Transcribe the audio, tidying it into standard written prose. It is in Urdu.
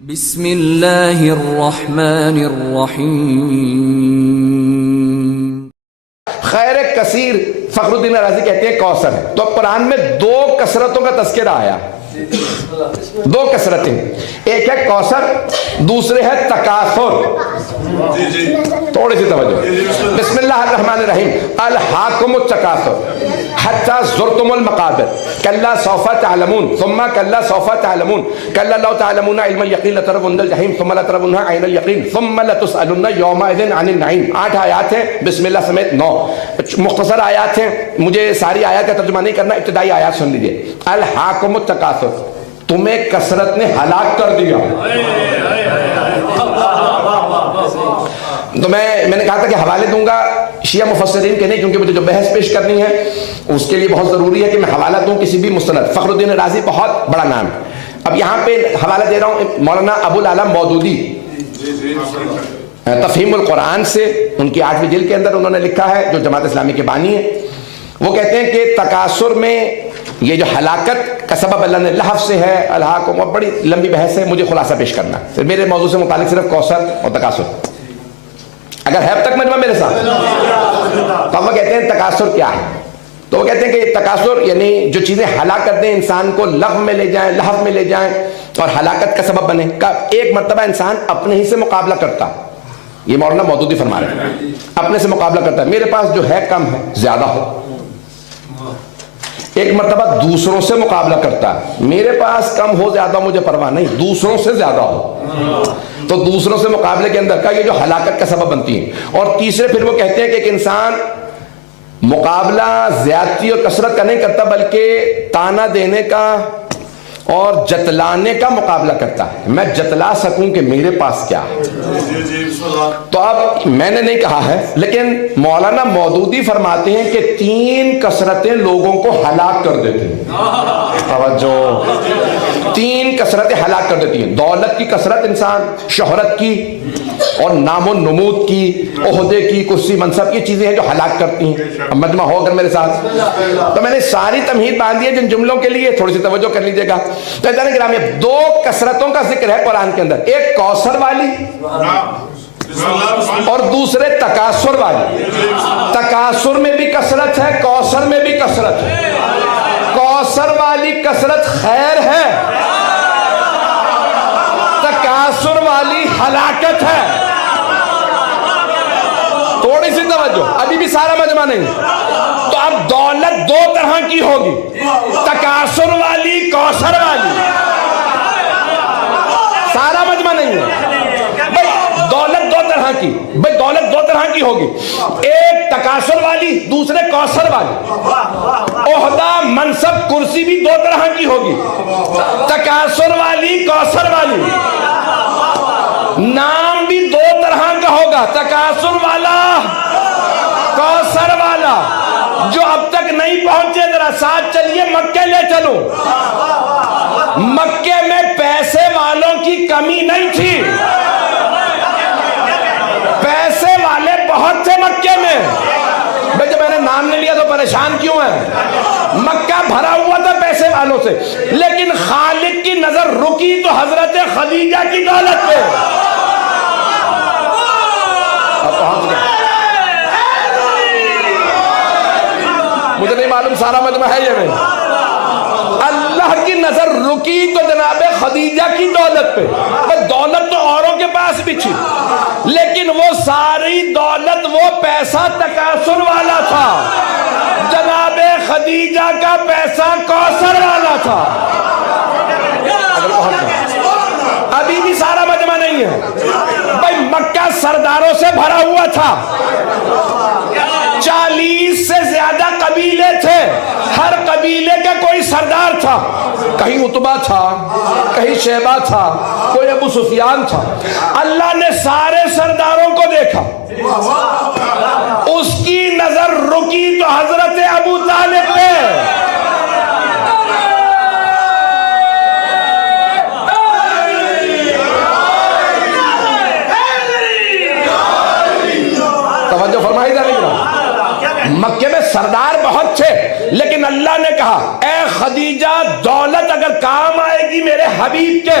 بسم اللہ الرحمن الرحیم۔ خیر کثیر فخر الدین رازی کہتے ہیں کوثر ہے۔ تو قرآن میں دو کثرتوں کا تذکرہ آیا، دو کثرتیں، ایک ہے کوثر، دوسرے ہے تکاثر۔ تھوڑی سی توجہ، بسم اللہ الرحمن الرحیم۔ الہاکم التکاثر حتی زرتم المقابر کلا سوف تعلمون ثم کلا سوف تعلمون کلا لو تعلمون علم الیقین لترون الجحیم ثم لترونها عین الیقین ثم لتسألن یومئذ عن النعیم۔ 8 آیات ہیں بسم اللہ سمیت 9 مختصر آیات ہیں، مجھے ساری آیات کا ترجمہ نہیں کرنا، ابتدائی آیات سن لیجئے۔ الہاکم التکاثر، تمہیں کثرت نے ہلاک کر دیا۔ تو میں نے کہا تھا کہ حوالے دوں گا شیعہ مفسرین کے نہیں، کیونکہ مجھے جو بحث پیش کرنی ہے اس کے لیے بہت ضروری ہے کہ میں حوالہ دوں کسی بھی مستند۔ فخر الدین رازی بہت بڑا نام ہے۔ اب یہاں پہ حوالہ دے رہا ہوں مولانا ابو العلا مودودی، تفہیم القرآن سے، ان کی 8ویں جلد کے اندر انہوں نے لکھا ہے، جو جماعت اسلامی کے بانی ہیں۔ وہ کہتے ہیں کہ تکاثر میں یہ جو ہلاکت کا سبب اللہ نے لحظ سے ہے، الہاکم، بڑی لمبی بحث ہے، مجھے خلاصہ پیش کرنا ہے میرے موضوع سے متعلق صرف کوثر اور تکاثر۔ اگر ہے اب تک مجمع میرے ساتھ، تو وہ کہتے ہیں تکاثر کیا ہے؟ تو وہ کہتے ہیں کہ تکاثر یعنی جو چیزیں ہلاک کر دیں، انسان کو لغو میں لے جائیں، لحظ میں لے جائیں اور ہلاکت کا سبب بنے۔ ایک مرتبہ انسان اپنے ہی سے مقابلہ کرتا، یہ مولانا مودودی فرما رہے ہیں، اپنے سے مقابلہ کرتا ہے، میرے پاس جو ہے کم ہے زیادہ ہو۔ ایک مرتبہ دوسروں سے مقابلہ کرتا ہے، میرے پاس کم ہو زیادہ مجھے پرواہ نہیں، دوسروں سے زیادہ ہو۔ تو دوسروں سے مقابلے کے اندر کا یہ جو ہلاکت کا سبب بنتی ہے۔ اور تیسرے پھر وہ کہتے ہیں کہ ایک انسان مقابلہ زیادتی اور کثرت کا نہیں کرتا، بلکہ تانا دینے کا اور جتلانے کا مقابلہ کرتا ہے، میں جتلا سکوں کہ میرے پاس کیا ہے۔ تو اب میں نے نہیں کہا ہے، لیکن مولانا مودودی فرماتے ہیں کہ 3 کثرتیں لوگوں کو ہلاک کر دیتی ہیں۔ توجہ، 3 کثرتیں ہلاک کر دیتی ہیں۔ دولت کی کثرت، انسان شہرت کی اور نام و نمود کی، عہدے کی، کرسی منصب، یہ چیزیں ہیں جو ہلاک کرتی ہیں۔ اب مجمع ہو اگر میرے ساتھ، تو میں نے ساری تمہید باندھی ہے جن جملوں کے لیے، تھوڑی سی توجہ کر لیجیے گا۔ تو گرامی 2 کثرتوں کا ذکر ہے قرآن کے اندر، ایک کوثر والی اور دوسرے تکاثر والی۔ تکاثر میں بھی کثرت ہے، کوثر میں بھی کثرت ہے۔ کوثر والی کثرت خیر ہے، تکاثر والی ہلاکت ہے۔ تھوڑی سی توجہ، ابھی بھی سارا مجمع نہیں۔ تو اب دولت 2 طرح کی ہوگی، تکاثر والی، کوثر والی۔ سارا مجمع نہیں ہے بھائی، دولت 2 طرح کی، بھائی دولت 2 طرح کی ہوگی، ایک تکاثر والی، دوسرے کوثر والی۔ عہدہ، منصب، کرسی بھی 2 طرح کی ہوگی، تکاثر والی، کوثر والی۔ نام بھی 2 طرح کا ہوگا، تکاثر والا، کوثر والا۔ جو اب تک نہیں پہنچے ذرا ساتھ چلیے، مکے لے چلو۔ مکے میں پیسے والوں کی کمی نہیں تھی، پیسے والے بہت تھے مکے میں۔ بھائی جب میں نے نام نہیں لیا تو پریشان کیوں ہے؟ مکہ بھرا ہوا تھا پیسے والوں سے، لیکن خالق کی نظر رکی تو حضرت خدیجہ کی دولت پہ۔ مجھے نہیں معلوم سارا مجمع ہے یہ نہیں، اللہ کی نظر رکی تو جناب خدیجہ کی دولت پہ۔ دولت تو اوروں کے پاس بھی تھی، لیکن وہ ساری دولت، وہ پیسہ تکاثر والا تھا، جناب خدیجہ کا پیسہ کوثر والا تھا۔ ابھی بھی سارا مجمع نہیں ہے بھائی، مکہ سرداروں سے بھرا ہوا تھا، 40 سے زیادہ قبیلے تھے، ہر قبیلے کا کوئی سردار تھا، کہیں عتبہ تھا، کہیں شیبہ تھا، کوئی ابو سفیان تھا۔ اللہ نے سارے سرداروں کو دیکھا، اس کی نظر رکی تو حضرت ابو طالب پہ۔ توجہ فرمائی جا رہی ہے، مکے میں سردار بہت تھے، لیکن اللہ نے کہا اے خدیجہ دولت اگر کام آئے گی میرے حبیب کے